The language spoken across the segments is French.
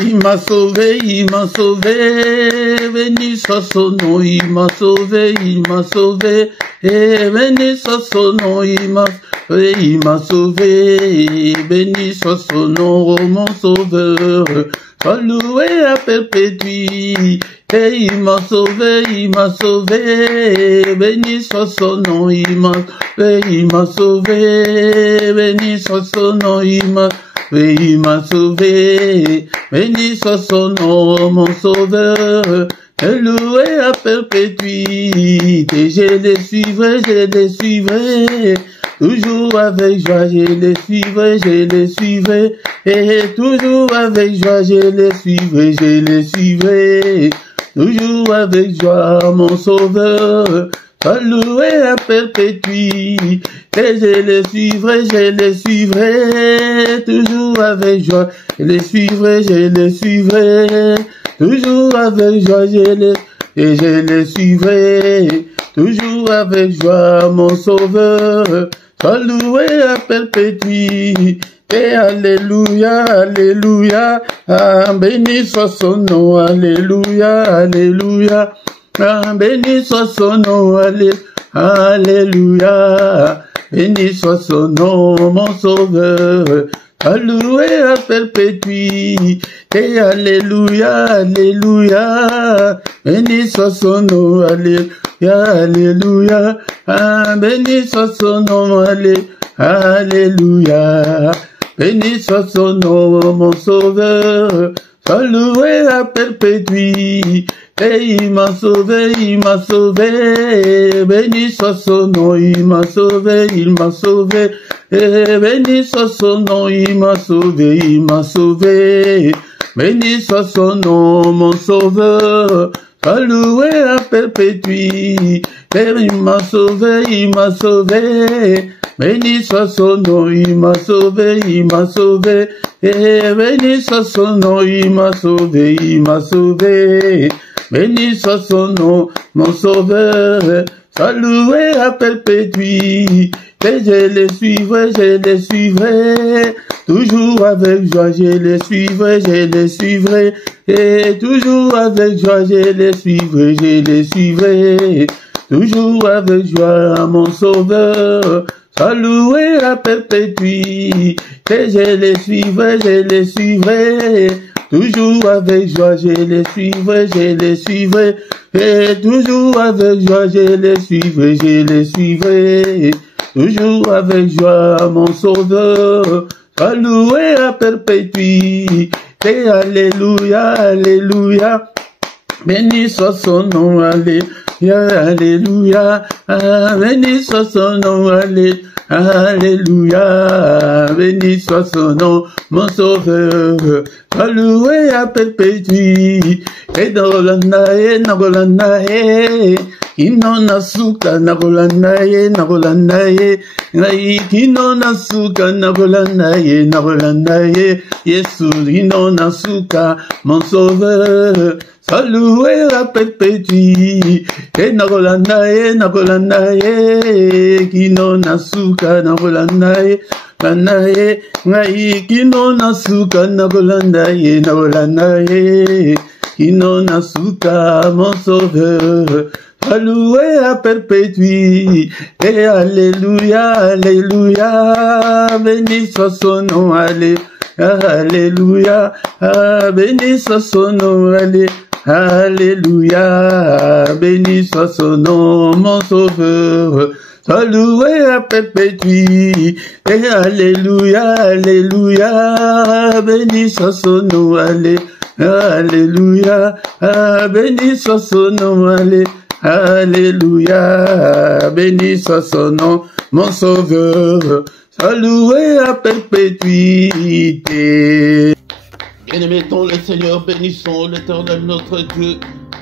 Il m'a sauvé, béni soit son nom, il m'a sauvé, et béni soit son nom, il m'a sauvé, béni soit son nom, oh mon sauveur, sois loué à perpétuité, et il m'a sauvé, béni soit son nom, il m'a sauvé, béni soit son nom, il m'a sauvé, béni soit son nom, mon sauveur, loué à perpétuité, je les suivrai, toujours avec joie, je les suivrai, et toujours avec joie, je les suivrai, toujours avec joie, mon sauveur, sois loué à perpétuité, et je les suivrai, toujours avec joie, je les suivrai, toujours avec joie, je les suivrai, toujours avec joie, mon sauveur, sois loué à perpétuité, alléluia, alléluia, béni soit son nom, alléluia, alléluia, béni soit son nom, alléluia, béni soit son nom, mon sauveur, loué à perpétuité, alléluia, alléluia, béni soit son nom, alléluia, alléluia, béni soit son nom, alléluia, béni soit son nom, mon sauveur, sois loué à perpétuité, il m'a sauvé, béni soit son nom, il m'a sauvé, et béni soit son nom, il m'a sauvé, béni soit son nom, mon sauveur, sois loué à perpétuité, il m'a sauvé, béni soit son nom, il m'a sauvé, et béni soit son nom, il m'a sauvé, béni soit son nom, mon sauveur, sois loué à perpétuité, je les suivrai, toujours avec joie, je les suivrai, et toujours avec joie, je les suivrai, toujours avec joie, mon sauveur, sois loué à perpétuité, je les suivrai, toujours avec joie, je les suivrai, et toujours avec joie, je les suivrai, toujours avec joie, mon sauveur, sois loué à perpétuité, alléluia, alléluia, béni soit son nom, alléluia, alléluia, béni soit son nom, alléluia, béni soit son nom, mon sauveur, sois loué à perpétuité, et Nagolanae, Kino nasuka Nagolanae, Kino nasuka Nagolanae, Yesu, Kino nasuka, mon sauveur, sois loué à perpétuité, et Nagolanae, Kino nasuka Nagolanae, Kino nasuka Nagolanae, Kino nasuka, mon sauveur, loué à perpétuité, et alléluia, alléluia, béni soit son nom, alléluia, béni soit son nom, alléluia, béni soit son nom, mon sauveur, sois loué à perpétuité, et alléluia, alléluia, béni soit son nom, alléluia, béni soit son nom, alléluia, béni soit son nom, mon sauveur, sois loué à perpétuité. Bien-aimés dans le Seigneur, bénissons l'Éternel notre Dieu,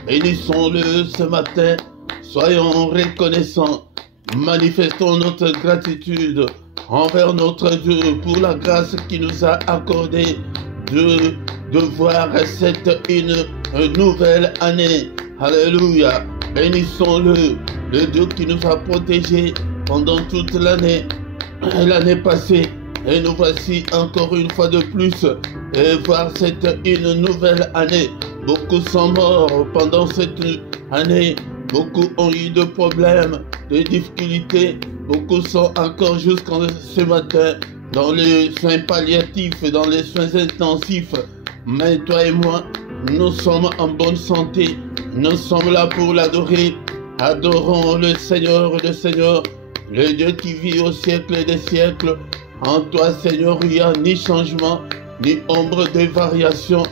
bénissons-le ce matin, soyons reconnaissants, manifestons notre gratitude envers notre Dieu pour la grâce qu'il nous a accordée de voir une nouvelle année. Alléluia. Bénissons-le, le Dieu qui nous a protégés pendant toute l'année passée Et nous voici encore une fois de plus et voir une nouvelle année. Beaucoup sont morts pendant cette année. Beaucoup ont eu de problèmes, de difficultés. Beaucoup sont encore jusqu'à ce matin dans les soins palliatifs, dans les soins intensifs. Mais toi et moi, nous sommes en bonne santé. Nous sommes là pour l'adorer. Adorons le Seigneur des Seigneurs, le Dieu qui vit au siècle des siècles. En toi, Seigneur, il n'y a ni changement, ni ombre de variation.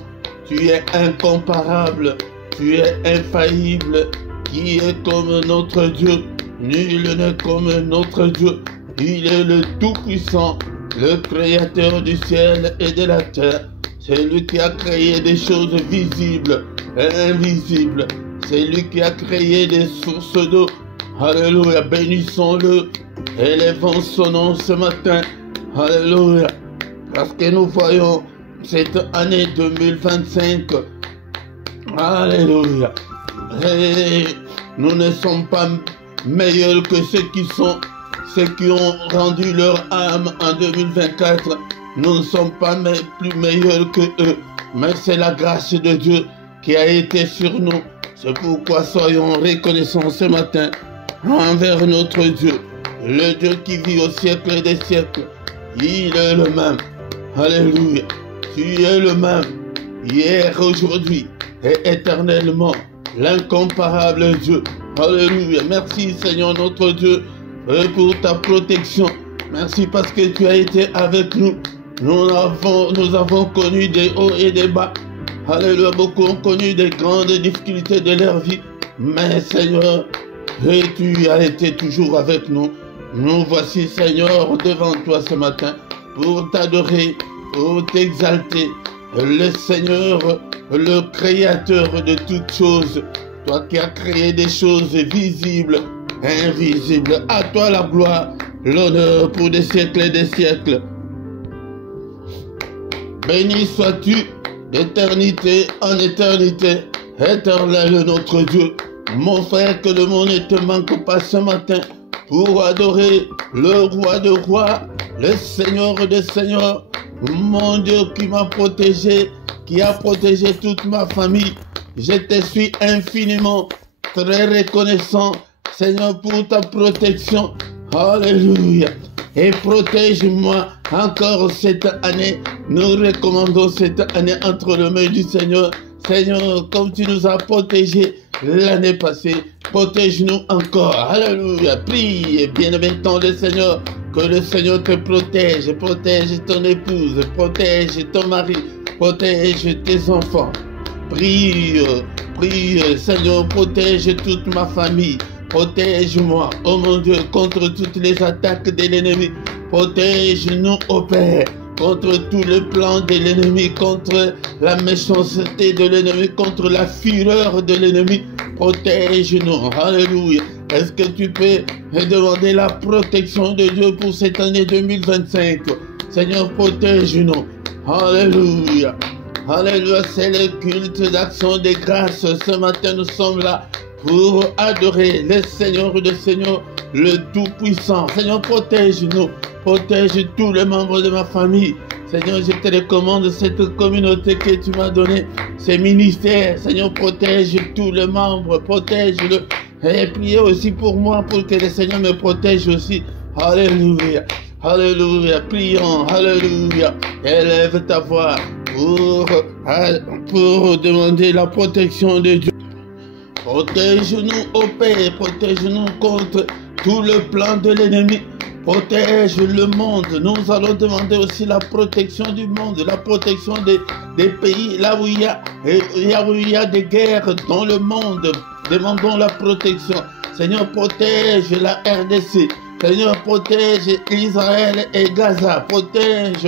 Tu es incomparable, tu es infaillible. Qui est comme notre Dieu? Nul n'est comme notre Dieu. Il est le Tout-Puissant, le Créateur du ciel et de la terre. C'est lui qui a créé des choses visibles et invisibles. C'est lui qui a créé des sources d'eau. Alléluia, bénissons-le. Élevons son nom ce matin. Alléluia. Parce que nous voyons cette année 2025. Alléluia. Et nous ne sommes pas meilleurs que ceux qui ont rendu leur âme en 2024. Nous ne sommes pas plus meilleurs que eux. Mais c'est la grâce de Dieu qui a été sur nous. C'est pourquoi soyons reconnaissants ce matin envers notre Dieu. Le Dieu qui vit au siècle des siècles. Il est le même. Alléluia. Tu es le même. Hier, aujourd'hui et éternellement. L'incomparable Dieu. Alléluia. Merci Seigneur notre Dieu pour ta protection. Merci parce que tu as été avec nous. Nous avons connu des hauts et des bas. Alléluia. Beaucoup ont connu des grandes difficultés de leur vie. Mais Seigneur, et tu as été toujours avec nous. Nous voici Seigneur devant toi ce matin pour t'adorer, pour t'exalter. Le Seigneur, le Créateur de toutes choses. Toi qui as créé des choses visibles, invisibles. À toi la gloire, l'honneur pour des siècles et des siècles. Béni sois-tu d'éternité en éternité, éternel notre Dieu. Mon frère, que le monde ne te manque pas ce matin pour adorer le roi de rois, le Seigneur des seigneurs, mon Dieu qui m'a protégé, qui a protégé toute ma famille. Je te suis infiniment très reconnaissant, Seigneur, pour ta protection. Alléluia. Et protège-moi encore cette année. Nous recommandons cette année entre les mains du Seigneur. Seigneur, comme tu nous as protégés l'année passée, protège-nous encore. Alléluia. Prie, bien-aimé le Seigneur, que le Seigneur te protège. Protège ton épouse, protège ton mari, protège tes enfants. Prie, Seigneur, protège toute ma famille. Protège-moi, oh mon Dieu, contre toutes les attaques de l'ennemi. Protège-nous, ô Père, contre tous les plans de l'ennemi, contre la méchanceté de l'ennemi, contre la fureur de l'ennemi. Protège-nous, alléluia. Est-ce que tu peux demander la protection de Dieu pour cette année 2025? Seigneur, protège-nous, alléluia. Alléluia, c'est le culte d'action de grâce. Ce matin, nous sommes là pour adorer le Seigneur des Seigneurs, le Tout-Puissant. Seigneur, protège-nous, protège tous les membres de ma famille. Seigneur, je te recommande cette communauté que tu m'as donnée, ces ministères. Seigneur, protège tous les membres, protège-le. Et priez aussi pour moi, pour que le Seigneur me protège aussi. Alléluia, alléluia, prions, alléluia. Élève ta voix pour demander la protection de Dieu. Protège-nous, ô Père, protège-nous contre tout le plan de l'ennemi. Protège le monde. Nous allons demander aussi la protection du monde, la protection des pays là où il y a des guerres dans le monde. Demandons la protection. Seigneur, protège la RDC. Seigneur, protège Israël et Gaza. Protège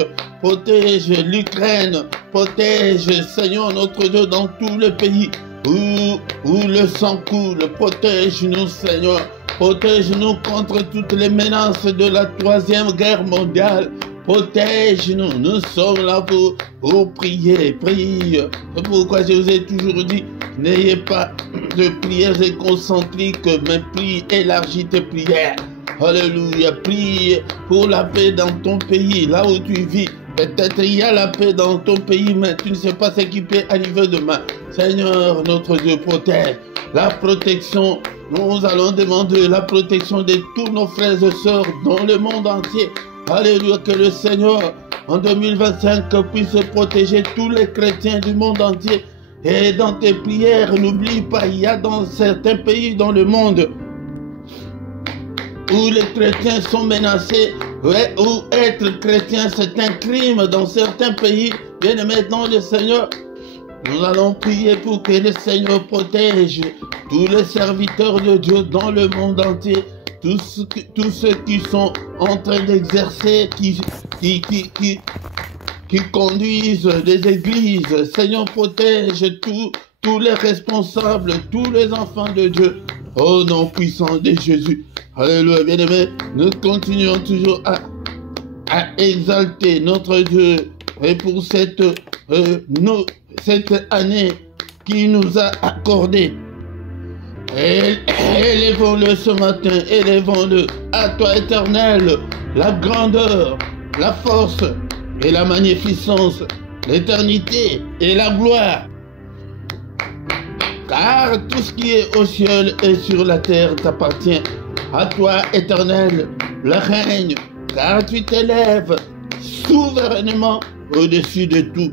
l'Ukraine. Protège, Seigneur, notre Dieu, dans tous les pays où le sang coule. Protège-nous, Seigneur. Protège-nous contre toutes les menaces de la 3e guerre mondiale. Protège-nous. Nous sommes là pour prier. Prie. C'est pourquoi je vous ai toujours dit, n'ayez pas de prières concentriques, mais prie, élargis tes prières. Alléluia. Prie pour la paix dans ton pays, là où tu vis. Peut-être il y a la paix dans ton pays, mais tu ne sais pas ce qui peut arriver demain. Seigneur, notre Dieu, protège. La protection, nous allons demander la protection de tous nos frères et sœurs dans le monde entier. Alléluia, que le Seigneur, en 2025, puisse protéger tous les chrétiens du monde entier. Et dans tes prières, n'oublie pas, il y a dans certains pays dans le monde où les chrétiens sont menacés, ouais, où être chrétien c'est un crime dans certains pays. Bien-aimés dans le Seigneur, nous allons prier pour que le Seigneur protège tous les serviteurs de Dieu dans le monde entier, tous ceux qui sont en train d'exercer, qui conduisent des églises. Seigneur, protège tous les responsables, tous les enfants de Dieu, au nom puissant de Jésus. Alléluia, bien-aimés, nous continuons toujours à exalter notre Dieu et pour cette année qu'il nous a accordée. Élevons-le ce matin, élevons-le à toi, Éternel, la grandeur, la force et la magnificence, l'éternité et la gloire. Car tout ce qui est au ciel et sur la terre t'appartient. À toi, Éternel, le règne, car tu t'élèves souverainement au-dessus de tout.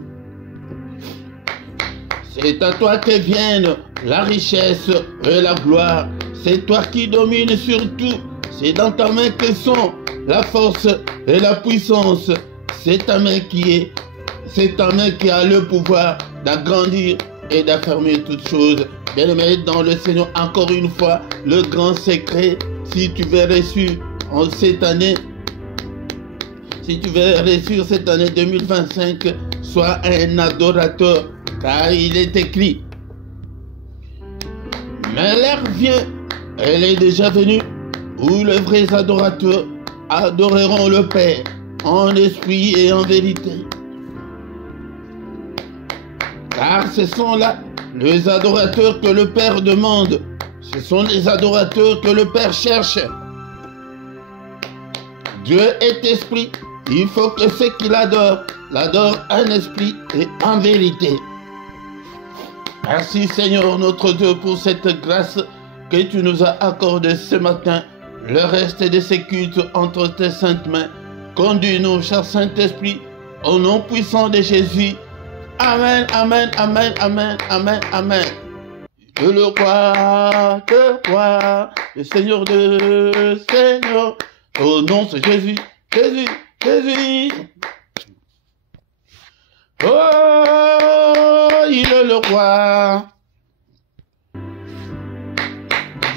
C'est à toi que viennent la richesse et la gloire. C'est toi qui domines sur tout. C'est dans ta main que sont la force et la puissance. C'est ta main qui a le pouvoir d'agrandir et d'affermir toutes choses. Bien-aimés dans le Seigneur, encore une fois, le grand secret, si tu veux réussir en cette année, si tu veux réussir cette année 2025, sois un adorateur, car il est écrit. Mais l'heure vient, elle est déjà venue, où les vrais adorateurs adoreront le Père en esprit et en vérité. Car ce sont là les adorateurs que le Père demande. Ce sont les adorateurs que le Père cherche. Dieu est esprit. Il faut que ceux qui l'adorent en esprit et en vérité. Merci Seigneur notre Dieu pour cette grâce que tu nous as accordée ce matin. Le reste de ces cultes entre tes saintes mains. Conduis-nous, cher Saint-Esprit, au nom puissant de Jésus. Amen, amen, amen, amen, amen, amen. Que le roi, le Seigneur de Seigneur, au nom de Jésus, Jésus, Jésus. Oh, il est le roi.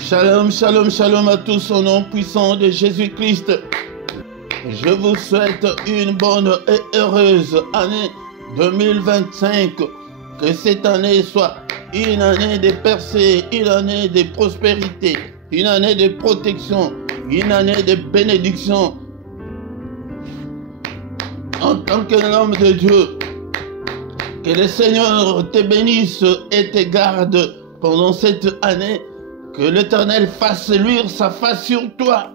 Shalom, shalom, shalom à tous au nom puissant de Jésus-Christ. Je vous souhaite une bonne et heureuse année 2025. Que cette année soit une année de percée, une année de prospérité, une année de protection, une année de bénédiction. En tant qu'homme de Dieu, que le Seigneur te bénisse et te garde pendant cette année. Que l'Éternel fasse luire sa face sur toi.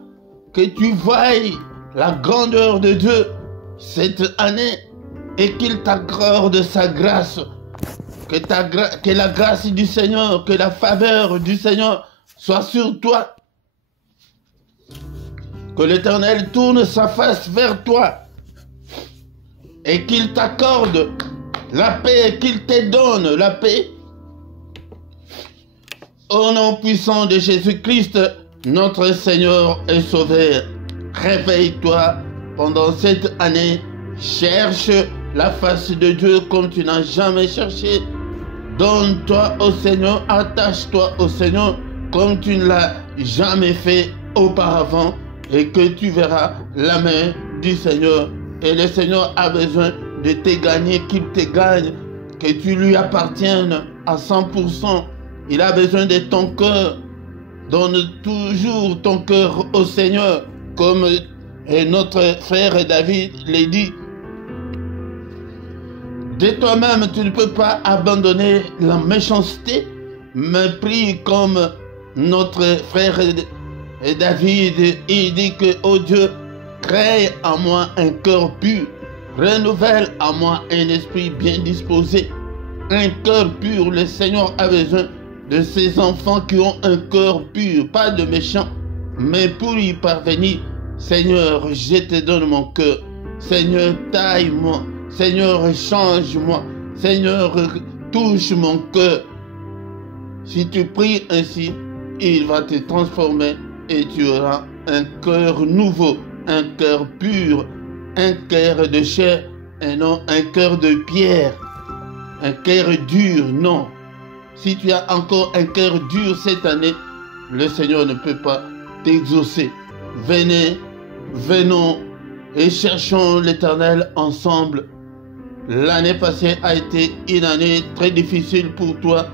Que tu voies la grandeur de Dieu cette année et qu'il t'accorde sa grâce. Que la grâce du Seigneur, que la faveur du Seigneur soit sur toi. Que l'Éternel tourne sa face vers toi et qu'il t'accorde la paix, qu'il te donne la paix. Au nom puissant de Jésus-Christ, notre Seigneur et Sauveur, réveille-toi pendant cette année. Cherche la face de Dieu comme tu n'as jamais cherché. Donne-toi au Seigneur, attache-toi au Seigneur comme tu ne l'as jamais fait auparavant et que tu verras la main du Seigneur. Et le Seigneur a besoin de te gagner, qu'il te gagne, que tu lui appartiennes à 100%. Il a besoin de ton cœur. Donne toujours ton cœur au Seigneur, comme notre frère David l'a dit. De toi-même, tu ne peux pas abandonner la méchanceté, mais prie comme notre frère Et David, il dit que, oh Dieu, crée en moi un cœur pur, renouvelle en moi un esprit bien disposé. Un cœur pur, le Seigneur a besoin de ses enfants qui ont un cœur pur, pas de méchants. Mais pour y parvenir, Seigneur, je te donne mon cœur. Seigneur, taille-moi. Seigneur, change-moi. Seigneur, touche mon cœur. Si tu pries ainsi, il va te transformer et tu auras un cœur nouveau, un cœur pur, un cœur de chair et non un cœur de pierre. Un cœur dur, non. Si tu as encore un cœur dur cette année, le Seigneur ne peut pas t'exaucer. Venez, venons et cherchons l'Éternel ensemble. L'année passée a été une année très difficile pour toi.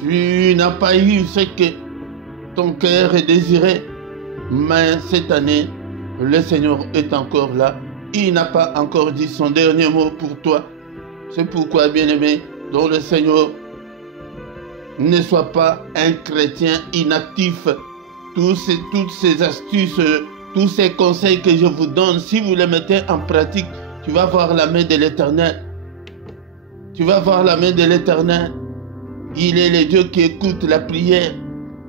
Tu n'as pas eu ce que ton cœur désirait. Mais cette année, le Seigneur est encore là. Il n'a pas encore dit son dernier mot pour toi. C'est pourquoi, bien-aimé, dans le Seigneur, ne sois pas un chrétien inactif. Toutes ces astuces, tous ces conseils que je vous donne, si vous les mettez en pratique, tu vas voir la main de l'Éternel. Tu vas voir la main de l'Éternel. Il est le Dieu qui écoute la prière.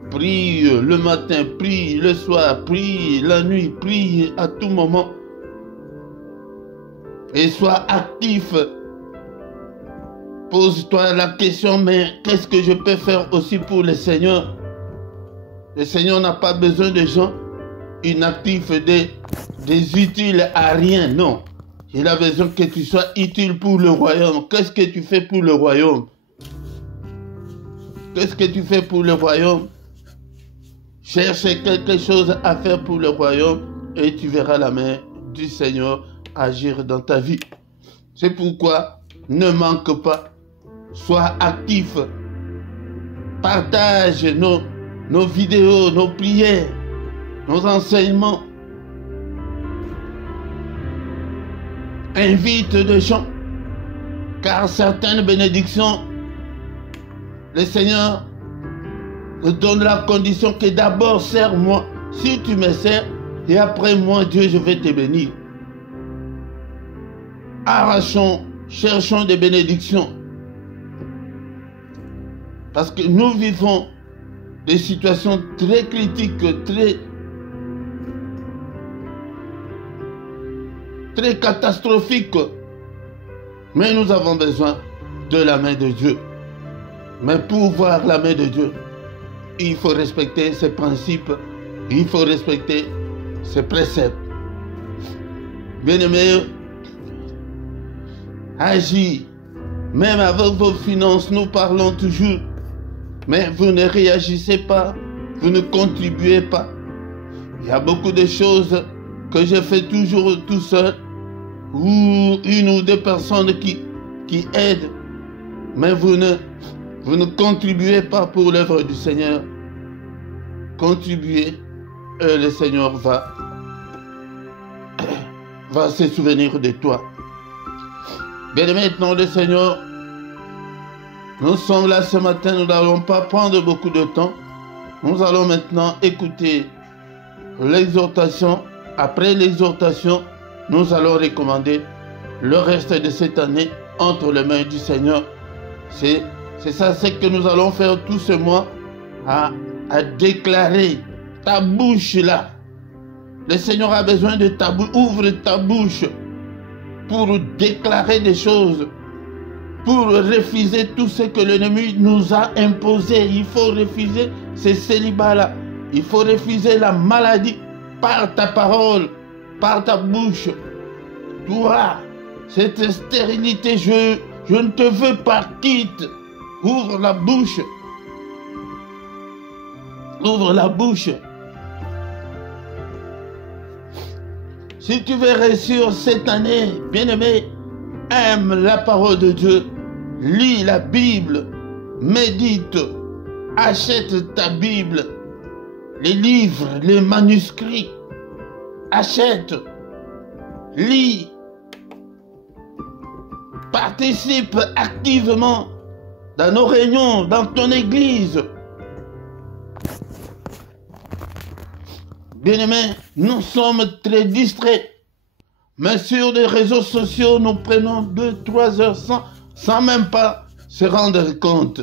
Prie le matin, prie le soir, prie la nuit, prie à tout moment. Et sois actif. Pose-toi la question, mais qu'est-ce que je peux faire aussi pour le Seigneur? Le Seigneur n'a pas besoin de gens inactifs, des utiles à rien, non. Il a besoin que tu sois utile pour le royaume. Qu'est-ce que tu fais pour le royaume? Qu'est-ce que tu fais pour le royaume? Cherche quelque chose à faire pour le royaume et tu verras la main du Seigneur agir dans ta vie. C'est pourquoi ne manque pas. Sois actif. Partage nos vidéos, nos prières, nos enseignements. Invite des gens. Car certaines bénédictions, le Seigneur te donne la condition que d'abord sers-moi. Si tu me sers, et après moi, Dieu, je vais te bénir. Arrachons, cherchons des bénédictions. Parce que nous vivons des situations très critiques, très catastrophiques. Mais nous avons besoin de la main de Dieu. Mais pour voir la main de Dieu, il faut respecter ses principes, il faut respecter ses préceptes. Bien-aimés, agis. Même avec vos finances, nous parlons toujours. Mais vous ne réagissez pas, vous ne contribuez pas. Il y a beaucoup de choses que je fais toujours tout seul, ou une ou deux personnes qui aident, mais vous ne contribuez pas pour l'œuvre du Seigneur. Contribuez et le Seigneur va se souvenir de toi. Bien maintenant, le Seigneur, nous sommes là ce matin, nous n'allons pas prendre beaucoup de temps. Nous allons maintenant écouter l'exhortation. Après l'exhortation, nous allons recommander le reste de cette année entre les mains du Seigneur. C'est ça, c'est que nous allons faire tout ce mois à déclarer ta bouche là. Le Seigneur a besoin de ta bouche. Ouvre ta bouche pour déclarer des choses, pour refuser tout ce que l'ennemi nous a imposé. Il faut refuser ces célibats-là. Il faut refuser la maladie par ta parole, par ta bouche. Toi, cette stérilité, je ne te veux pas, quitte. Ouvre la bouche. Ouvre la bouche. Si tu veux réussir cette année, bien-aimé, aime la parole de Dieu, lis la Bible, médite, achète ta Bible, les livres, les manuscrits, achète, lis, participe activement dans nos réunions, dans ton église. Bien-aimés, nous sommes très distraits. Mais sur les réseaux sociaux, nous prenons 2-3 heures sans même pas se rendre compte.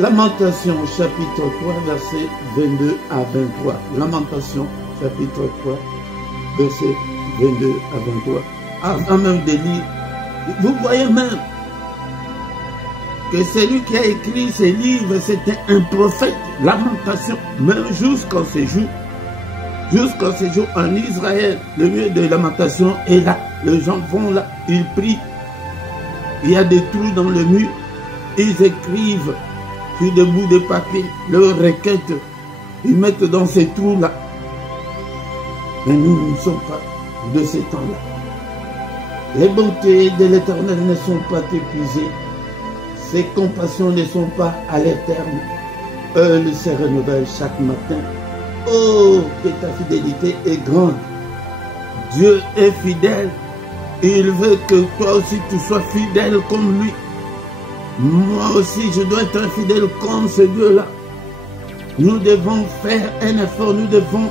Lamentation chapitre 3, versets 22 à 23. Lamentation chapitre 3, versets 22 à 23. Avant même de lire, vous voyez même que celui qui a écrit ces livres, c'était un prophète. Lamentation, même jusqu'en ce jour. Jusqu'en ce jour en Israël, le lieu de lamentation est là. Les gens vont là, ils prient. Il y a des trous dans le mur. Ils écrivent sur des bouts de papier leurs requêtes. Ils mettent dans ces trous-là. Mais nous ne sommes pas de ces temps-là. Les bontés de l'Éternel ne sont pas épuisées. Ses compassions ne sont pas à l'éternel. Elles se renouvellent chaque matin. Oh, que ta fidélité est grande. Dieu est fidèle. Il veut que toi aussi tu sois fidèle comme lui. Moi aussi, je dois être fidèle comme ce Dieu-là. Nous devons faire un effort. Nous devons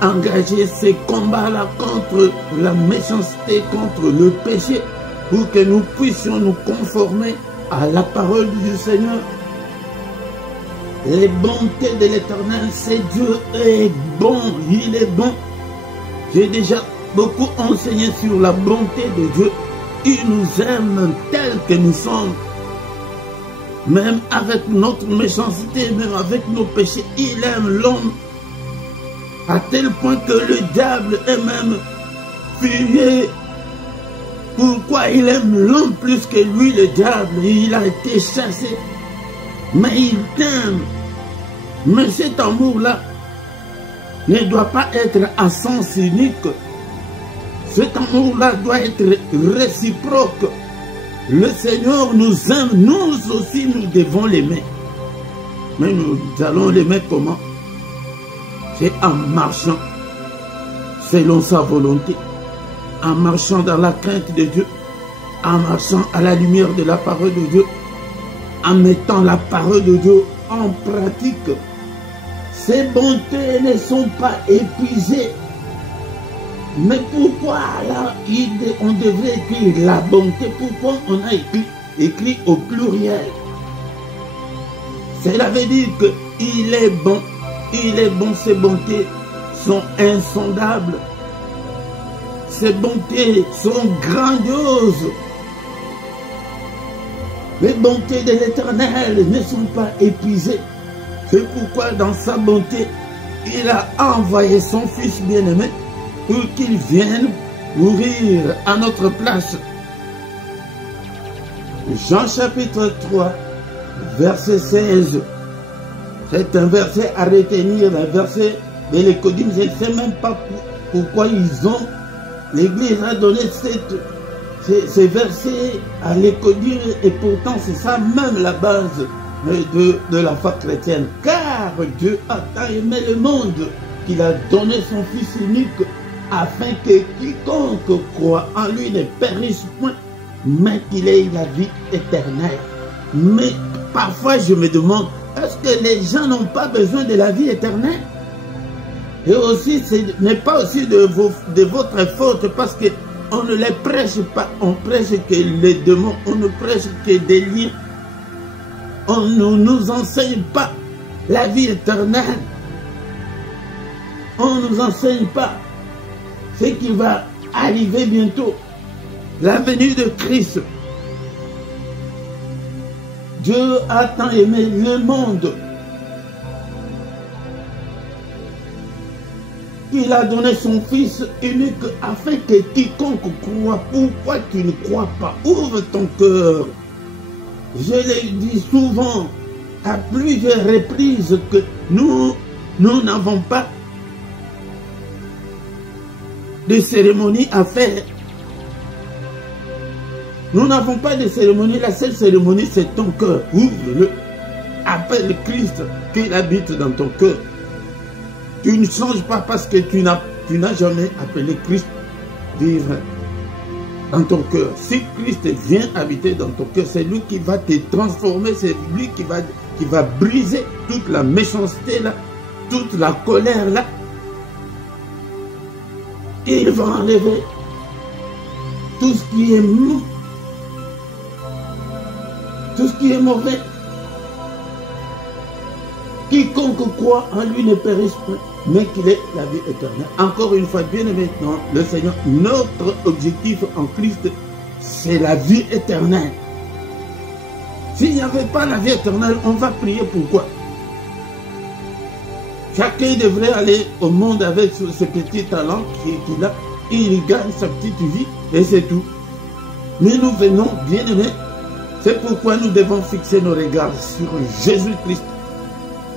engager ces combats-là contre la méchanceté, contre le péché, pour que nous puissions nous conformer à la parole du Seigneur. Les bontés de l'Éternel, c'est Dieu est bon, il est bon. J'ai déjà beaucoup enseigné sur la bonté de Dieu. Il nous aime tel que nous sommes. Même avec notre méchanceté, même avec nos péchés, il aime l'homme. À tel point que le diable est même furieux. Pourquoi il aime l'homme plus que lui, le diable? Il a été chassé. Mais il t'aime. Mais cet amour-là ne doit pas être à sens unique. Cet amour-là doit être réciproque. Le Seigneur nous aime, nous aussi nous devons l'aimer. Mais nous allons l'aimer comment? C'est en marchant selon sa volonté, en marchant dans la crainte de Dieu, en marchant à la lumière de la parole de Dieu, en mettant la parole de Dieu en pratique. Ces bontés ne sont pas épuisées. Mais pourquoi là, on devrait écrire la bonté? Pourquoi on a écrit au pluriel? Cela veut dire qu'il est bon. Il est bon, ses bontés sont insondables. Ses bontés sont grandioses. Les bontés de l'Éternel ne sont pas épuisées. C'est pourquoi dans sa bonté, il a envoyé son Fils bien-aimé pour qu'il vienne mourir à notre place. Jean chapitre 3, verset 16. C'est un verset à retenir, un verset de l'Écodime. Je ne sais même pas pourquoi l'Église a donné ces versets à l'Écodime, et pourtant c'est ça même la base de la foi chrétienne. Car Dieu a tant aimé le monde qu'il a donné son Fils unique, afin que quiconque croit en lui ne périsse point, mais qu'il ait la vie éternelle. Mais parfois je me demande, est-ce que les gens n'ont pas besoin de la vie éternelle? Et aussi, ce n'est pas aussi de votre faute, parce qu'on ne les prêche pas. On prêche que les démons, on ne prêche que des liens. On ne nous enseigne pas la vie éternelle. On ne nous enseigne pas ce qui va arriver bientôt. La venue de Christ. Dieu a tant aimé le monde qu'il a donné son Fils unique afin que quiconque croit. Pourquoi tu ne crois pas? Ouvre ton cœur. Je l'ai dit souvent à plusieurs reprises que nous n'avons pas de cérémonie à faire. Nous n'avons pas de cérémonie. La seule cérémonie, c'est ton cœur. Ouvre-le. Appelle Christ qu'il habite dans ton cœur. Tu ne changes pas parce que tu n'as jamais appelé Christ vivre dans ton cœur. Si Christ vient habiter dans ton cœur, c'est lui qui va te transformer, c'est lui qui va qui va briser toute la méchanceté là, toute la colère là. Et il va enlever tout ce qui est mou, tout ce qui est mauvais. Quiconque croit en lui ne périsse pas, mais qu'il ait la vie éternelle. Encore une fois, bien aimé, le Seigneur, notre objectif en Christ, c'est la vie éternelle. S'il n'y avait pas la vie éternelle, on va prier pourquoi? Chacun devrait aller au monde avec ses petits talents qu'il a, il gagne sa petite vie et c'est tout. Mais nous venons, bien aimés, c'est pourquoi nous devons fixer nos regards sur Jésus-Christ.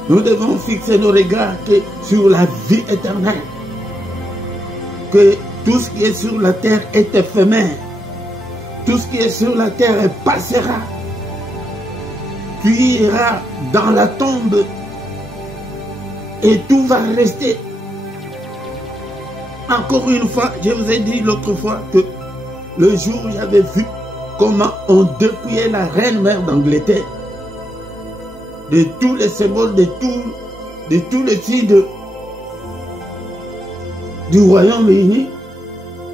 Nous devons fixer nos regards sur la vie éternelle. Que tout ce qui est sur la terre est éphémère. Tout ce qui est sur la terre passera. Tu iras dans la tombe et tout va rester. Encore une fois, je vous ai dit l'autre fois que le jour où j'avais vu comment on dépouillait la reine-mère d'Angleterre de tous les symboles, de tous les signes du Royaume-Uni,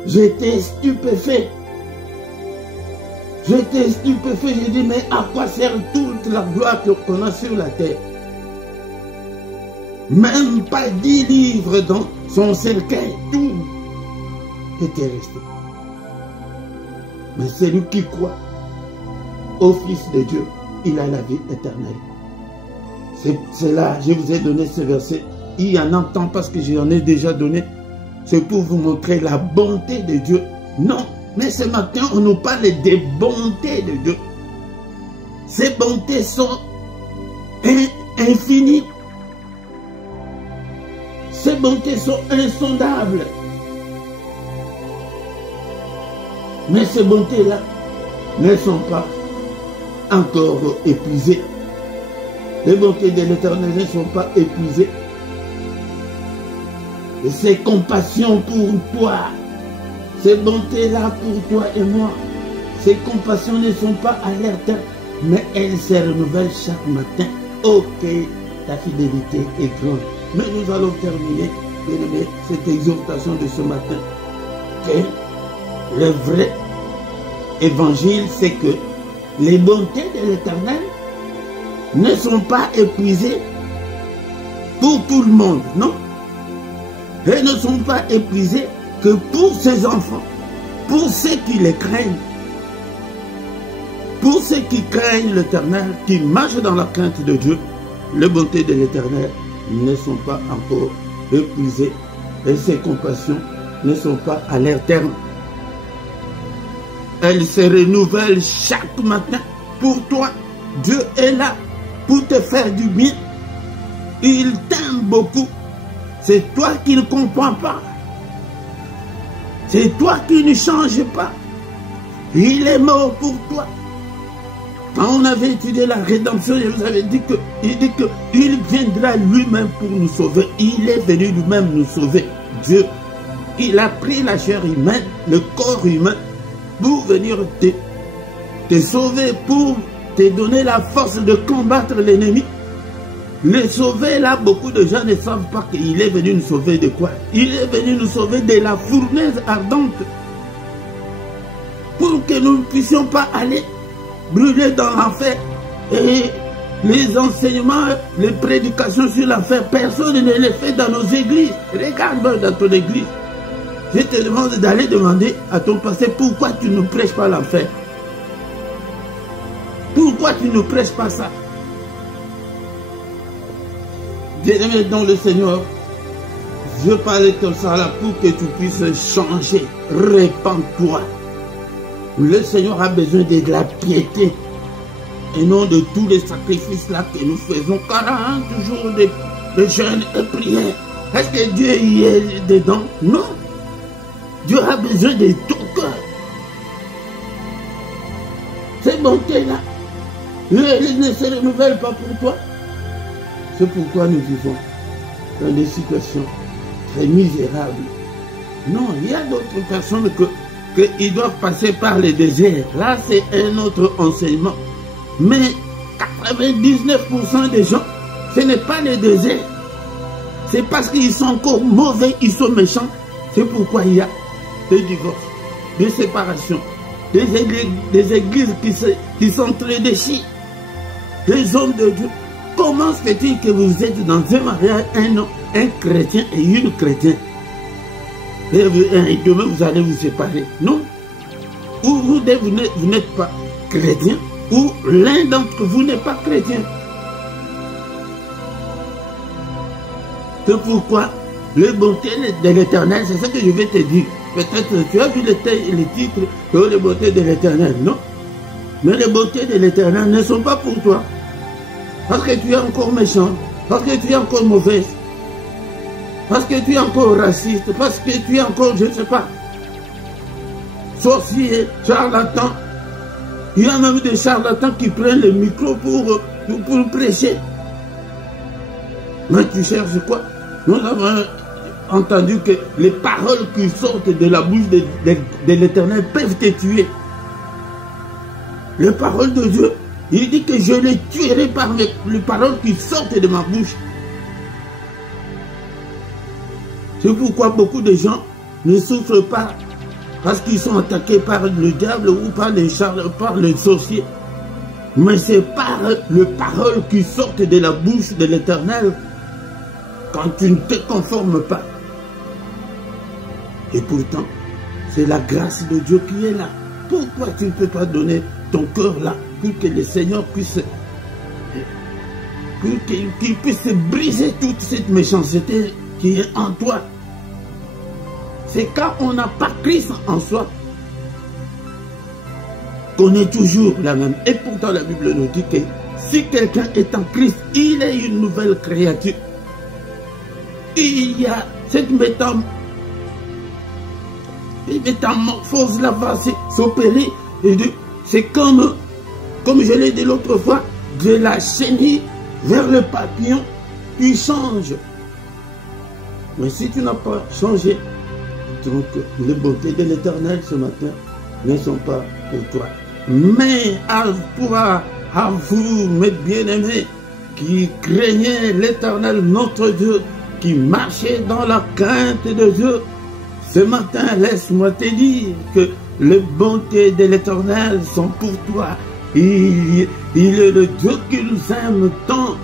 j'étais stupéfait. J'étais stupéfait, j'ai dit, mais à quoi sert toute la gloire qu'on a sur la terre? Même pas 10 livres dans son cercueil, tout était resté. Mais celui qui croit au Fils de Dieu, il a la vie éternelle. C'est là, je vous ai donné ce verset. Il y en a tant parce que j'en ai déjà donné. C'est pour vous montrer la bonté de Dieu. Non, mais ce matin, on nous parle des bontés de Dieu. Ces bontés sont infinies. Ces bontés sont insondables. Mais ces bontés-là ne sont pas encore épuisées. Les bontés de l'Éternel ne sont pas épuisées. Et ses compassions pour toi, ces bontés-là pour toi et moi, ces compassions ne sont pas à l'air terre, mais elles se renouvellent chaque matin. Ok, ta fidélité est grande. Mais nous allons terminer, bien aimé, cette exhortation de ce matin. Que le vrai évangile, c'est que les bontés de l'Éternel ne sont pas épuisées pour tout le monde, non. Elles ne sont pas épuisées que pour ses enfants, pour ceux qui les craignent. Pour ceux qui craignent l'Éternel, qui marchent dans la crainte de Dieu, les bontés de l'Éternel ne sont pas encore épuisées et ses compassions ne sont pas à leur terme. Elles se renouvellent chaque matin pour toi. Dieu est là pour te faire du bien. Il t'aime beaucoup. C'est toi qui ne comprends pas. C'est toi qui ne changes pas. Il est mort pour toi. Quand on avait étudié la rédemption, je vous avais dit qu'il viendra lui-même pour nous sauver. Il est venu lui-même nous sauver. Dieu, il a pris la chair humaine, le corps humain, pour venir te sauver, pour te donner la force de combattre l'ennemi. Le sauver, là, beaucoup de gens ne savent pas qu'il est venu nous sauver de quoi? Il est venu nous sauver de la fournaise ardente. Pour que nous ne puissions pas aller brûler dans l'enfer. Et les enseignements, les prédications sur l'enfer, personne ne les fait dans nos églises. Regarde dans ton église. Je te demande d'aller demander à ton pasteur pourquoi tu ne prêches pas l'enfer. Pourquoi tu ne prêches pas ça? Bien-aimé dans le Seigneur, je parle comme ça là pour que tu puisses changer. Répands-toi. Le Seigneur a besoin de la piété et non de tous les sacrifices là que nous faisons. 40 jours de jeûne et prière. Est-ce que Dieu y est dedans? Non. Dieu a besoin de ton cœur. Ces bontés-là, elles ne se renouvellent pas pour toi. C'est pourquoi nous vivons dans des situations très misérables. Non, il y a d'autres personnes qu'ils doivent passer par les déserts. Là, c'est un autre enseignement. Mais 99% des gens, ce n'est pas le désert. C'est parce qu'ils sont encore mauvais, ils sont méchants. C'est pourquoi il y a des divorces, des séparations, des églises qui s'entredéchirent, des hommes de Dieu. Comment se fait-il que vous êtes dans un mariage, un chrétien et une chrétienne? Et demain vous allez vous séparer. Non. Ou vous n'êtes pas chrétien, ou l'un d'entre vous n'est pas chrétien. C'est pourquoi les bontés de l'Éternel, c'est ce que je vais te dire. Peut-être tu as vu le titre de les bontés de l'Éternel, non? Mais les bontés de l'Éternel ne sont pas pour toi. Parce que tu es encore méchant, parce que tu es encore mauvaise, parce que tu es encore raciste, parce que tu es encore, je ne sais pas, sorcier, charlatan. Il y a même des charlatans qui prennent le micro pour prêcher. Mais tu cherches quoi? Nous avons entendu que les paroles qui sortent de la bouche de l'Éternel peuvent te tuer. Les paroles de Dieu, il dit que je les tuerai par les paroles qui sortent de ma bouche. C'est pourquoi beaucoup de gens ne souffrent pas parce qu'ils sont attaqués par le diable ou par les sorciers. Mais c'est par les paroles qui sortent de la bouche de l'Éternel quand tu ne te conformes pas. Et pourtant, c'est la grâce de Dieu qui est là. Pourquoi tu ne peux pas donner ton cœur là pour que le Seigneur puisse briser toute cette méchanceté qui est en toi? C'est quand on n'a pas Christ en soi qu'on est toujours la même. Et pourtant la Bible nous dit que si quelqu'un est en Christ, il est une nouvelle créature. Il y a cette métamorphose là-bas s'opérer. C'est comme je l'ai dit l'autre fois, de la chenille vers le papillon, tu changes. Mais si tu n'as pas changé, donc les bontés de l'Éternel ce matin ne sont pas pour toi. Mais à toi, à vous, mes bien-aimés, qui craignez l'Éternel notre Dieu, qui marchez dans la crainte de Dieu, ce matin, laisse-moi te dire que les bontés de l'Éternel sont pour toi. Il est le Dieu qui nous aime tant.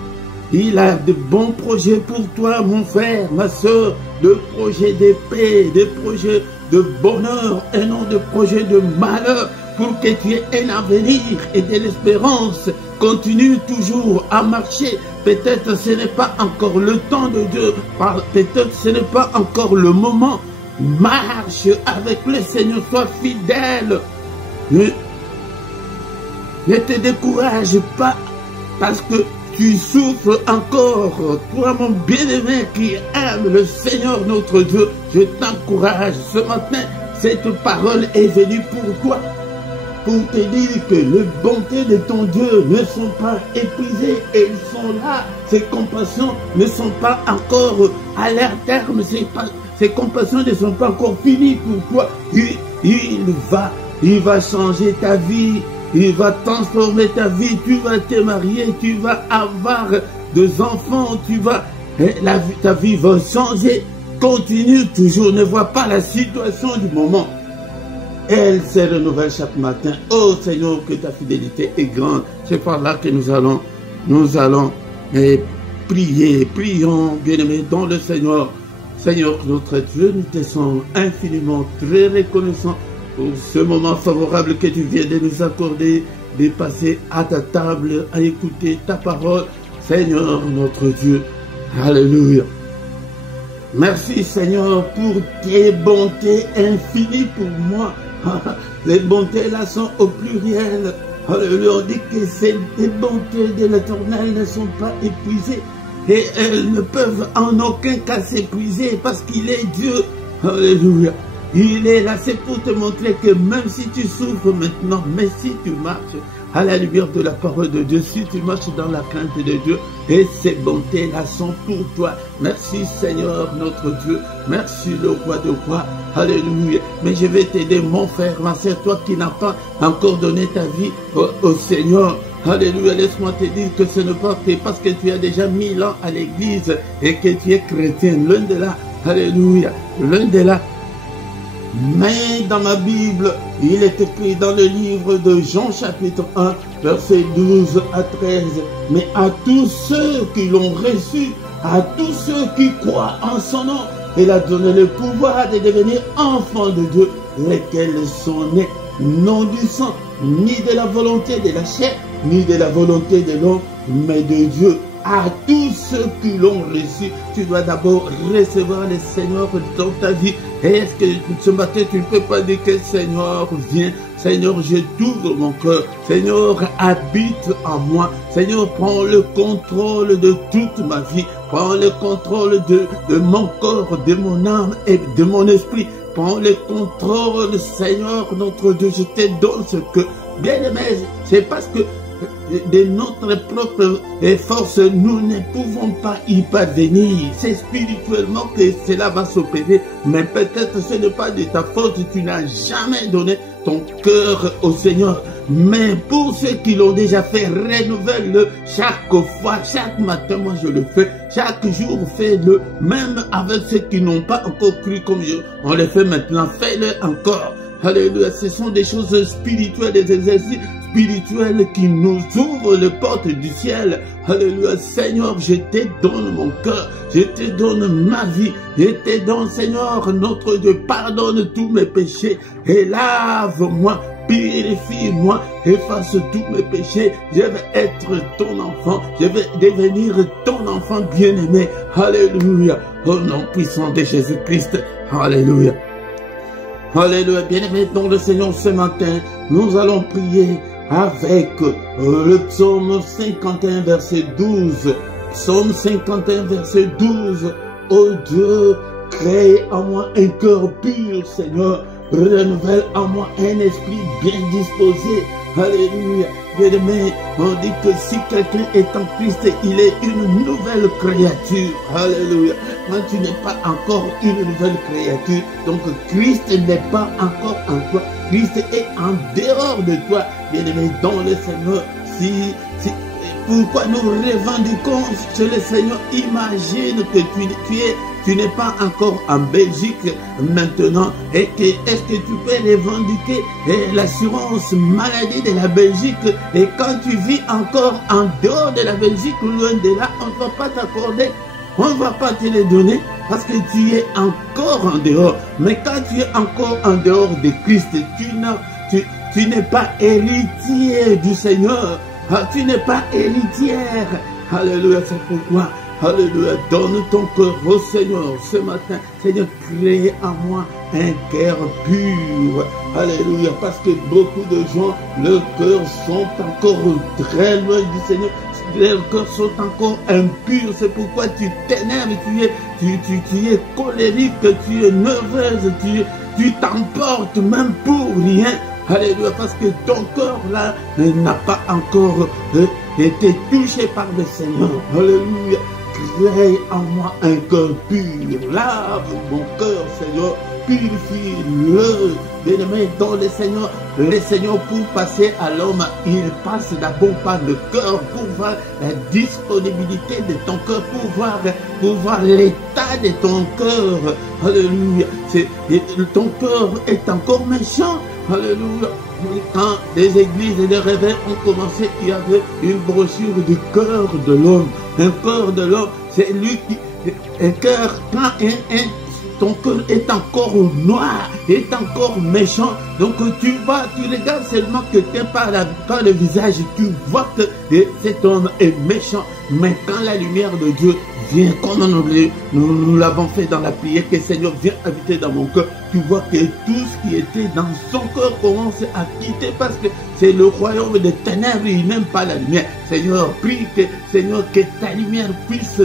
Il a de bons projets pour toi, mon frère, ma soeur, des projets de paix, des projets de bonheur et non de projets de malheur, pour que tu aies un avenir et de l'espérance. Continue toujours à marcher. Peut-être ce n'est pas encore le temps de Dieu, peut-être ce n'est pas encore le moment. Marche avec le Seigneur, sois fidèle. Ne te décourage pas parce que tu souffres encore. Toi, mon bien-aimé qui aime le Seigneur notre Dieu, je t'encourage ce matin. Cette parole est venue pour toi, pour te dire que les bontés de ton Dieu ne sont pas épuisées, elles sont là. Ses compassions ne sont pas encore à leur terme, ses compassions ne sont pas encore finies pour toi. Il va changer ta vie. Il va transformer ta vie, tu vas te marier, tu vas avoir des enfants, ta vie va changer. Continue toujours, ne vois pas la situation du moment. Elle se renouvelle chaque matin. Oh Seigneur, que ta fidélité est grande. C'est par là que nous allons prier. Prions, bien-aimés, dans le Seigneur. Seigneur, notre Dieu, nous te sommes infiniment très reconnaissants pour ce moment favorable que tu viens de nous accorder, de passer à ta table, à écouter ta parole. Seigneur, notre Dieu, alléluia. Merci Seigneur pour tes bontés infinies pour moi. Les bontés là sont au pluriel. Alléluia, on dit que les bontés de l'Éternel ne sont pas épuisées. Et elles ne peuvent en aucun cas s'épuiser parce qu'il est Dieu. Alléluia. Il est là, c'est pour te montrer que même si tu souffres maintenant, mais si tu marches à la lumière de la parole de Dieu, si tu marches dans la crainte de Dieu, et ces bontés-là sont pour toi. Merci Seigneur notre Dieu, merci le roi de rois, alléluia. Mais je vais t'aider mon frère, ma soeur, toi qui n'as pas encore donné ta vie au Seigneur, Alléluia, laisse-moi te dire que ce n'est pas fait parce que tu as déjà 1000 ans à l'église et que tu es chrétien. Loin de là, alléluia, loin de là. Mais dans ma Bible, il est écrit dans le livre de Jean chapitre 1, versets 12 à 13. Mais à tous ceux qui l'ont reçu, à tous ceux qui croient en son nom, il a donné le pouvoir de devenir enfants de Dieu, lesquels sont nés non du sang, ni de la volonté de la chair, ni de la volonté de l'homme, mais de Dieu. À tous ceux qui l'ont reçu, tu dois d'abord recevoir le Seigneur dans ta vie. Et est-ce que ce matin, tu ne peux pas dire que Seigneur, viens, Seigneur, je t'ouvre mon cœur. Seigneur, habite en moi. Seigneur, prends le contrôle de toute ma vie. Prends le contrôle de mon corps, de mon âme et de mon esprit. Prends le contrôle, Seigneur, notre Dieu. Je te donne ce que, bien aimé, c'est parce que de notre propre force, nous ne pouvons pas y parvenir. C'est spirituellement que cela va s'opérer, mais peut-être ce n'est pas de ta faute, tu n'as jamais donné ton cœur au Seigneur. Mais pour ceux qui l'ont déjà fait, renouvelle-le chaque fois, chaque matin, moi je le fais, chaque jour fais-le, même avec ceux qui n'ont pas encore cru comme on le fait maintenant, fais-le encore. Alléluia, ce sont des choses spirituelles, des exercices spirituels qui nous ouvrent les portes du ciel. Alléluia, Seigneur, je te donne mon cœur, je te donne ma vie, je te donne, Seigneur, notre Dieu, pardonne tous mes péchés et lave-moi, purifie-moi, efface tous mes péchés. Je vais être ton enfant, je vais devenir ton enfant bien-aimé. Alléluia, au nom puissant de Jésus-Christ. Alléluia. Alléluia, bien-aimé dans le Seigneur, ce matin, nous allons prier avec le psaume 51, verset 12. Psaume 51, verset 12. Oh Dieu, crée en moi un cœur pur, Seigneur. Renouvelle en moi un esprit bien disposé. Alléluia. Bien-aimé, on dit que si quelqu'un est en Christ, il est une nouvelle créature. Alléluia. Quand tu n'es pas encore une nouvelle créature, donc Christ n'est pas encore en toi. Christ est en dehors de toi. Bien-aimé, dans le Seigneur, pourquoi nous revendiquons chez le Seigneur? Imagine que tu n'es pas encore en Belgique maintenant et que est-ce que tu peux revendiquer l'assurance maladie de la Belgique et quand tu vis encore en dehors de la Belgique, loin de là, on ne va pas t'accorder, on ne va pas te les donner parce que tu es encore en dehors. Mais quand tu es encore en dehors de Christ, tu n'es pas héritier du Seigneur. Tu n'es pas héritière. Alléluia, c'est pourquoi. Alléluia, donne ton cœur au Seigneur ce matin. Seigneur, crée en moi un cœur pur. Alléluia, parce que beaucoup de gens, leurs cœurs sont encore très loin du Seigneur. Leurs cœurs sont encore impurs. C'est pourquoi tu t'énerves, tu es colérique, tu es nerveuse, tu t'emportes même pour rien. Alléluia, parce que ton cœur là n'a pas encore été touché par le Seigneur. Alléluia, crée en moi un cœur pur. Lave mon cœur, Seigneur, purifie-le. Bien-aimé dans le Seigneur, pour passer à l'homme, il passe d'abord par le cœur, pour voir la disponibilité de ton cœur, pour voir l'état de ton cœur. Alléluia, ton cœur est encore méchant. Alléluia. Quand les églises et les réveils ont commencé, il y avait une brochure du cœur de l'homme. Un cœur de l'homme, c'est lui qui... Un cœur, quand ton cœur est encore noir, est encore méchant. Donc tu regardes seulement quelqu'un par le visage, tu vois que cet homme est méchant. Mais quand la lumière de Dieu vient, comme nous l'avons fait dans la prière, que Seigneur vient habiter dans mon cœur, tu vois que tout ce qui était dans son cœur commence à quitter parce que c'est le royaume des ténèbres, il n'aime pas la lumière. Seigneur, prie que, Seigneur, que ta lumière puisse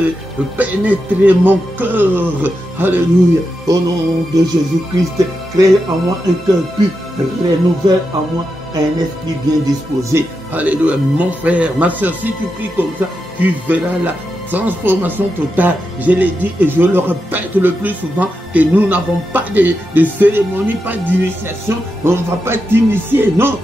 pénétrer mon cœur. Alléluia. Au nom de Jésus-Christ, crée en moi un cœur pur, renouvelle en moi un esprit bien disposé. Alléluia. Mon frère, ma soeur, si tu pries comme ça, tu verras la transformation totale. Je l'ai dit et je le répète le plus souvent que nous n'avons pas de cérémonie, pas d'initiation. On ne va pas t'initier. Non,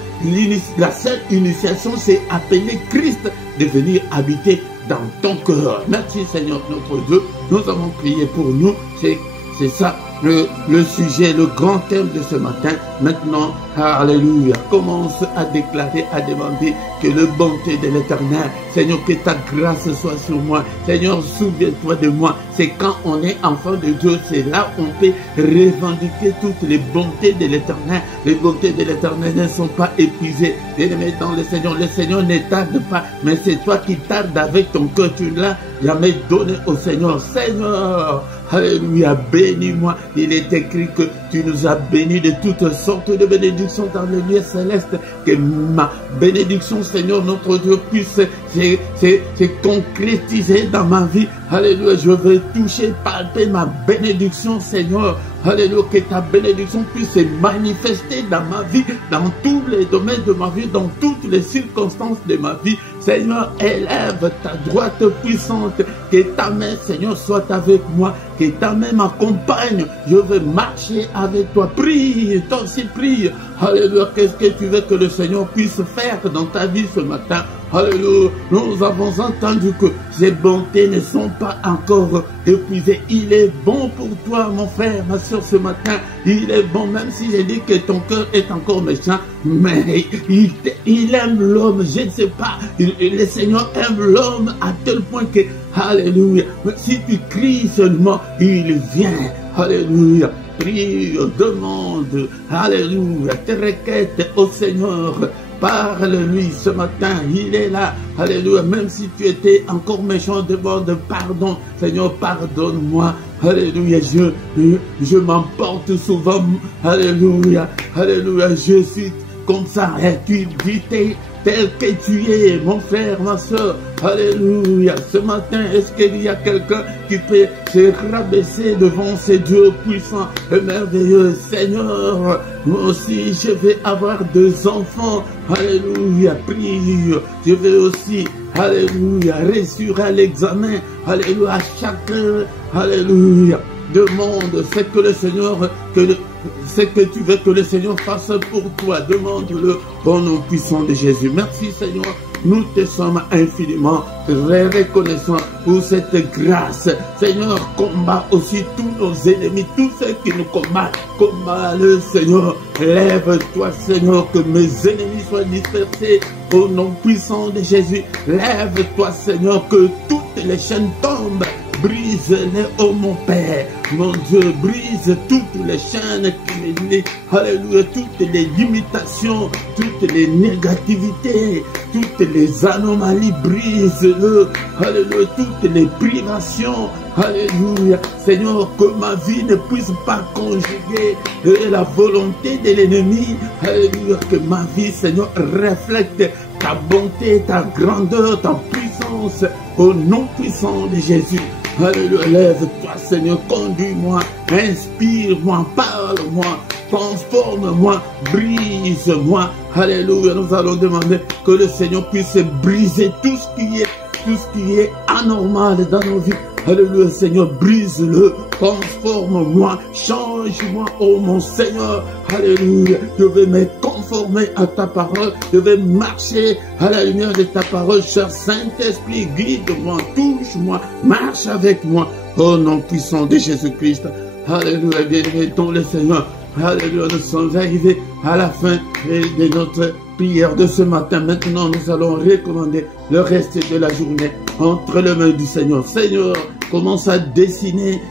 la seule initiation, c'est appeler Christ de venir habiter dans ton cœur. Merci Seigneur notre Dieu. Nous avons prié pour nous. C'est ça le sujet, le grand thème de ce matin. Maintenant, alléluia, commence à déclarer, à demander que la bonté de l'Éternel, Seigneur, que ta grâce soit sur moi. Seigneur, souviens-toi de moi. C'est quand on est enfant de Dieu, c'est là où on peut revendiquer toutes les bontés de l'Éternel. Les bontés de l'Éternel ne sont pas épuisées. Bien-aimé dans le Seigneur ne tarde pas, mais c'est toi qui tardes avec ton cœur. Tu l'as jamais donné au Seigneur. Seigneur, alléluia, bénis-moi. Il est écrit que tu nous as bénis de toutes sortes de bénédictions dans le lieu céleste. Que ma bénédiction, Seigneur, notre Dieu, puisse se concrétiser dans ma vie. Alléluia, je veux toucher, palper ma bénédiction, Seigneur. Alléluia, que ta bénédiction puisse se manifester dans ma vie, dans tous les domaines de ma vie, dans toutes les circonstances de ma vie. Seigneur, élève ta droite puissante, que ta main, Seigneur, soit avec moi, que ta main m'accompagne. Je veux marcher avec toi. Prie, toi aussi prie. Alléluia, qu'est-ce que tu veux que le Seigneur puisse faire dans ta vie ce matin? Alléluia, nous avons entendu que ces bontés ne sont pas encore épuisées. Il est bon pour toi, mon frère, ma soeur, ce matin. Il est bon, même si j'ai dit que ton cœur est encore méchant, mais il aime l'homme, je ne sais pas. Le Seigneur aime l'homme à tel point que, alléluia, si tu cries seulement, il vient. Alléluia, prie, demande, alléluia, tes requêtes au Seigneur. Parle-lui ce matin, il est là. Alléluia, même si tu étais encore méchant, demande pardon. Seigneur, pardonne-moi. Alléluia, je m'emporte souvent. Alléluia, alléluia, je suis comme ça. Et tu dis tel que tu es, mon frère, ma soeur. Alléluia. Ce matin, est-ce qu'il y a quelqu'un qui peut se rabaisser devant ces dieux puissants et merveilleux? Seigneur, moi aussi, je vais avoir 2 enfants. Alléluia. Prie. Je vais aussi, alléluia, réussir à l'examen. Alléluia. À chacun, alléluia, demande ce que le Seigneur, ce que tu veux que le Seigneur fasse pour toi. Demande-le au nom puissant de Jésus. Merci Seigneur. Nous te sommes infiniment reconnaissants pour cette grâce. Seigneur, combat aussi tous nos ennemis, tous ceux qui nous combattent. Combat le Seigneur. Lève-toi Seigneur, que mes ennemis soient dispersés au nom puissant de Jésus. Lève-toi Seigneur, que toutes les chaînes tombent. Brise-les, oh mon Père, mon Dieu, brise toutes les chaînes qui me lient. Alléluia, toutes les limitations, toutes les négativités, toutes les anomalies, brise-le. Alléluia, toutes les privations. Alléluia, Seigneur, que ma vie ne puisse pas conjuguer la volonté de l'ennemi. Alléluia, que ma vie, Seigneur, reflète ta bonté, ta grandeur, ta puissance, au nom puissant de Jésus. Alléluia, lève-toi Seigneur, conduis-moi, inspire-moi, parle-moi, transforme-moi, brise-moi. Alléluia, nous allons demander que le Seigneur puisse briser tout ce qui est anormal dans nos vies. Alléluia, Seigneur, brise-le, transforme-moi, change-moi, oh mon Seigneur. Alléluia, je vais me conformer à ta parole, je vais marcher à la lumière de ta parole. Cher Saint-Esprit, guide-moi, touche-moi, marche avec moi, au nom puissant de Jésus-Christ. Alléluia, bien-aimé dans le Seigneur. Alléluia, nous sommes arrivés à la fin de notre prière de ce matin. Maintenant, nous allons recommander le reste de la journée entre les mains du Seigneur. Seigneur, commence à dessiner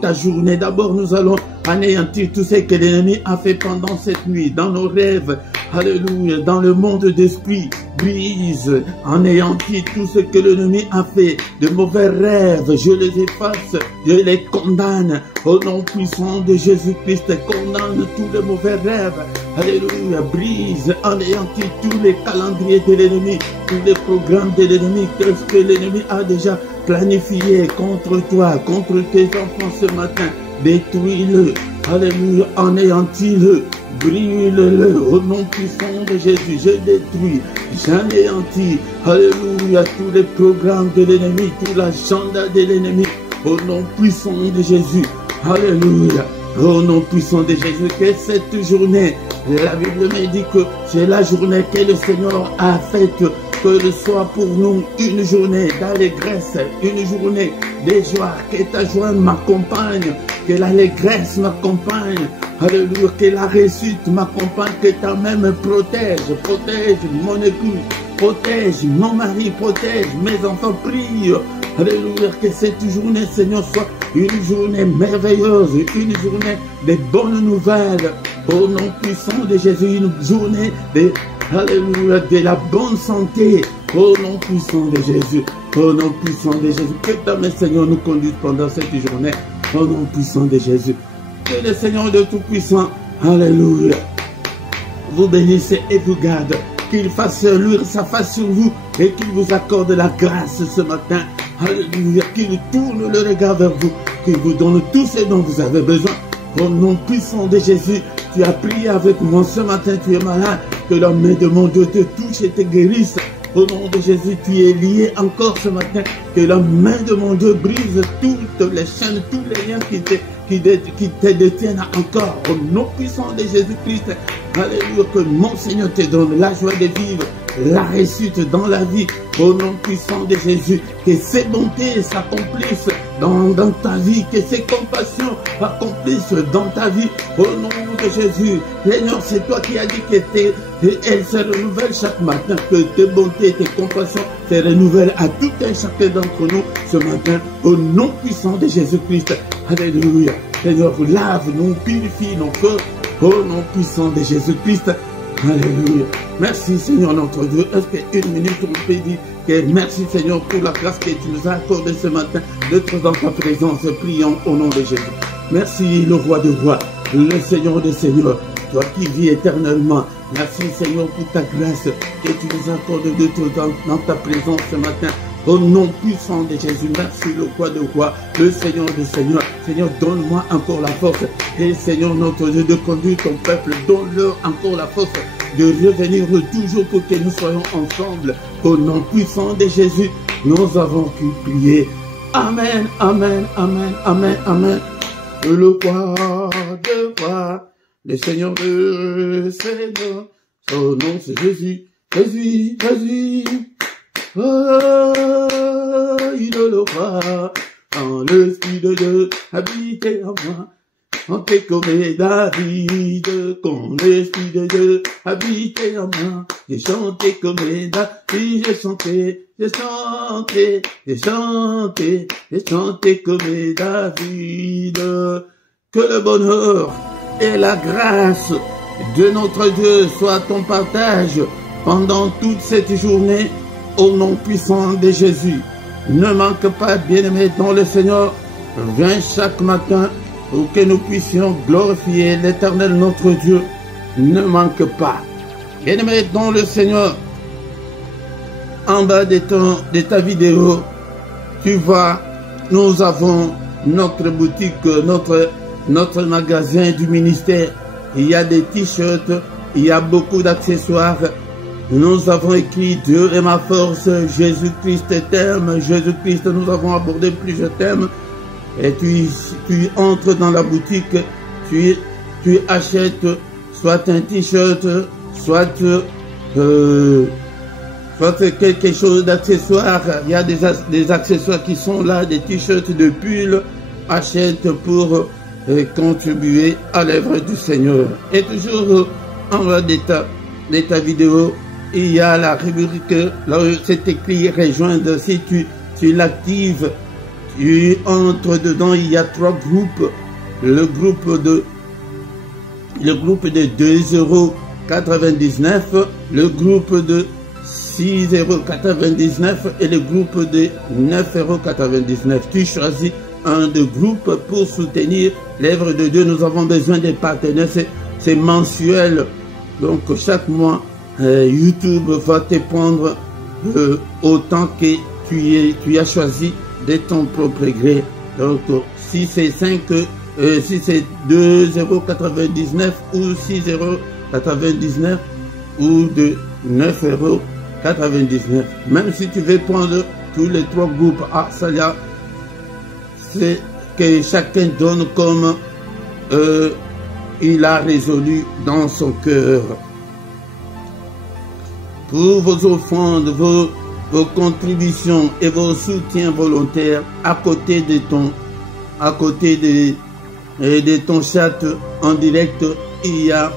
ta journée. D'abord, nous allons anéantir tout ce que l'ennemi a fait pendant cette nuit, dans nos rêves. Alléluia, dans le monde d'esprit. Brise, anéantis tout ce que l'ennemi a fait, de mauvais rêves. Je les efface, je les condamne. Au nom puissant de Jésus-Christ, condamne tous les mauvais rêves. Alléluia, brise, anéantis tous les calendriers de l'ennemi, tous les programmes de l'ennemi, tout ce que l'ennemi a déjà planifié contre toi, contre tes enfants ce matin. Détruis-le, alléluia, anéantis-le, brûle-le, au nom puissant de Jésus. Je détruis, j'anéantis, alléluia, tous les programmes de l'ennemi, tout l'agenda de l'ennemi, au nom puissant de Jésus. Alléluia, au nom puissant de Jésus. Que cette journée La Bible me dit que c'est la journée que le Seigneur a faite, que ce soit pour nous une journée d'allégresse, une journée de joie, que ta joie m'accompagne, que l'allégresse m'accompagne, alléluia, que la réussite m'accompagne, que ta main me protège, protège mon époux, protège mon mari, protège mes enfants, prie, alléluia, que cette journée, Seigneur, soit une journée merveilleuse, une journée de bonnes nouvelles, au nom puissant de Jésus, une journée de, alléluia, de la bonne santé, au nom puissant de Jésus, au nom puissant de Jésus. Que ta main, Seigneur, nous conduise pendant cette journée, au nom puissant de Jésus. Que le Seigneur de Tout-Puissant, alléluia, vous bénisse et vous garde, qu'il fasse luire sa face sur vous et qu'il vous accorde la grâce ce matin, alléluia, qu'il tourne le regard vers vous, qu'il vous donne tout ce dont vous avez besoin. Au nom puissant de Jésus, tu as prié avec moi ce matin, tu es malade, que la main de mon Dieu te touche et te guérisse. Au nom de Jésus, tu es lié encore ce matin, que la main de mon Dieu brise toutes les chaînes, tous les liens qui te détiennent encore. Au nom puissant de Jésus-Christ, alléluia, que mon Seigneur te donne la joie de vivre, la réussite dans la vie, au nom puissant de Jésus, que ses bontés s'accomplissent dans ta vie, que ses compassions accomplissent dans ta vie, au nom de Jésus. Seigneur, c'est toi qui as dit qu'elles se renouvellent chaque matin, que tes bontés, tes compassions se renouvellent à tout un chacun d'entre nous ce matin, au nom puissant de Jésus-Christ. Alléluia. Seigneur, lave-nous, purifie nos cœurs, au nom puissant de Jésus-Christ. Alléluia. Merci Seigneur notre Dieu. Est-ce qu'une minute on peut dire que merci Seigneur pour la grâce que tu nous as accordée ce matin d'être dans ta présence. Prions au nom de Jésus. Merci le roi des rois, le Seigneur des seigneurs, toi qui vis éternellement. Merci Seigneur pour ta grâce que tu nous accordes d'être dans ta présence ce matin. Au nom puissant de Jésus, merci le roi de roi, le Seigneur des seigneurs. Seigneur, donne-moi encore la force. Et Seigneur notre Dieu, de conduire ton peuple, donne-leur encore la force de revenir toujours pour que nous soyons ensemble. Au nom puissant de Jésus, nous avons pu prier. Amen, amen, amen, amen, amen. Le roi de roi, le Seigneur de seigneurs, son nom c'est Jésus, Jésus, Jésus. Oh, il le roi, quand l'Esprit de Dieu habitait en moi. Chantez comme David, quand l'Esprit de Dieu habitait en moi. J'ai chanté comme David, j'ai chanté, j'ai chanté, j'ai chanté, j'ai chanté comme David. Que le bonheur et la grâce de notre Dieu soient ton partage pendant toute cette journée, au nom puissant de Jésus. Ne manque pas, bien-aimé dans le Seigneur, viens chaque matin pour que nous puissions glorifier l'Éternel notre Dieu. Ne manque pas. Bien-aimé dans le Seigneur, en bas de ta vidéo, tu vois, nous avons notre boutique, notre magasin du ministère. Il y a des t-shirts, il y a beaucoup d'accessoires. Nous avons écrit Dieu est ma force, Jésus-Christ t'aime, Jésus-Christ, nous avons abordé plusieurs thèmes. Et tu entres dans la boutique, tu achètes soit un t-shirt, soit quelque chose d'accessoire. Il y a des accessoires qui sont là, des t-shirts, de pulls. Achète pour contribuer à l'œuvre du Seigneur. Et toujours en bas de ta vidéo, il y a la rubrique, là où c'est écrit rejoindre. Si tu l'actives, tu entres dedans, il y a 3 groupes. Le groupe de 2,99 €, le groupe de 6,99 € et le groupe de 9,99 €. Tu choisis un de groupes pour soutenir l'œuvre de Dieu. Nous avons besoin des partenaires, c'est mensuel. Donc chaque mois, YouTube va te prendre autant que tu as choisi de ton propre gré. Donc si c'est 2,99 € ou 6,99 € ou de 9,99 €. Même si tu veux prendre tous les 3 groupes, ça y a, c'est que chacun donne comme il a résolu dans son cœur. Pour vos offrandes, vos contributions et vos soutiens volontaires, à côté de ton chat en direct, il y a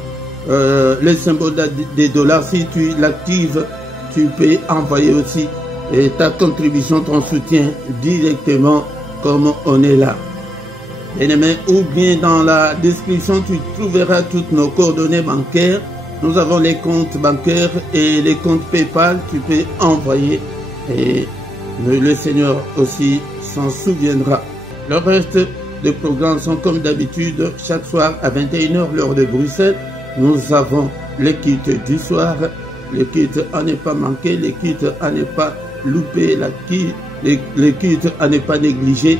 le symbole des dollars. Si tu l'actives, tu peux envoyer aussi ta contribution, ton soutien directement comme on est là. Bien-aimé, ou bien dans la description, tu trouveras toutes nos coordonnées bancaires. Nous avons les comptes bancaires et les comptes PayPal. Tu peux envoyer et le Seigneur aussi s'en souviendra. Le reste des programmes sont comme d'habitude chaque soir à 21h l'heure de Bruxelles. Nous avons les kits du soir. Les kits à ne pas manquer, les kits à ne pas louper, les kits à ne pas négliger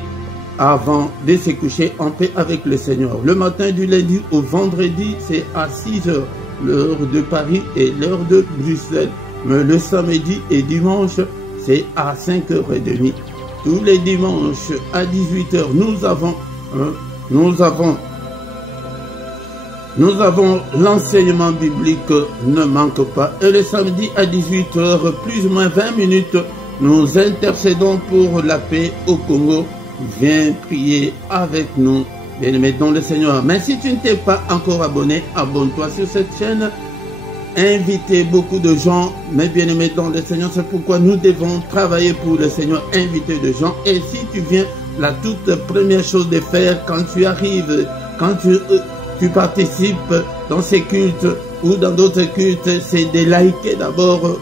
avant de se coucher en paix avec le Seigneur. Le matin du lundi au vendredi, c'est à 6h. L'heure de Paris et l'heure de Bruxelles. Mais le samedi et dimanche, c'est à 5h30. Tous les dimanches à 18h, nous avons l'enseignement biblique, ne manque pas. Et le samedi à 18h, plus ou moins 20 minutes, nous intercédons pour la paix au Congo. Viens prier avec nous. Bien-aimé dans le Seigneur. Mais si tu ne t'es pas encore abonné, abonne-toi sur cette chaîne. Invitez beaucoup de gens, mes bien-aimés dans le Seigneur. C'est pourquoi nous devons travailler pour le Seigneur, inviter de gens. Et si tu viens, la toute première chose de faire quand tu arrives, quand tu participes dans ces cultes ou dans d'autres cultes, c'est de liker d'abord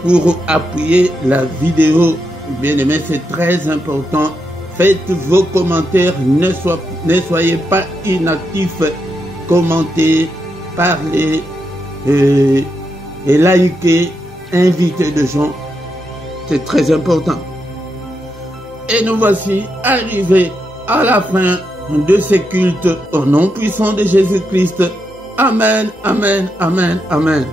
pour appuyer la vidéo. Bien-aimés, c'est très important. Faites vos commentaires, ne soyez pas inactifs, commentez, parlez et likez, invitez de gens, c'est très important. Et nous voici arrivés à la fin de ces cultes au nom puissant de Jésus-Christ. Amen, amen, amen, amen.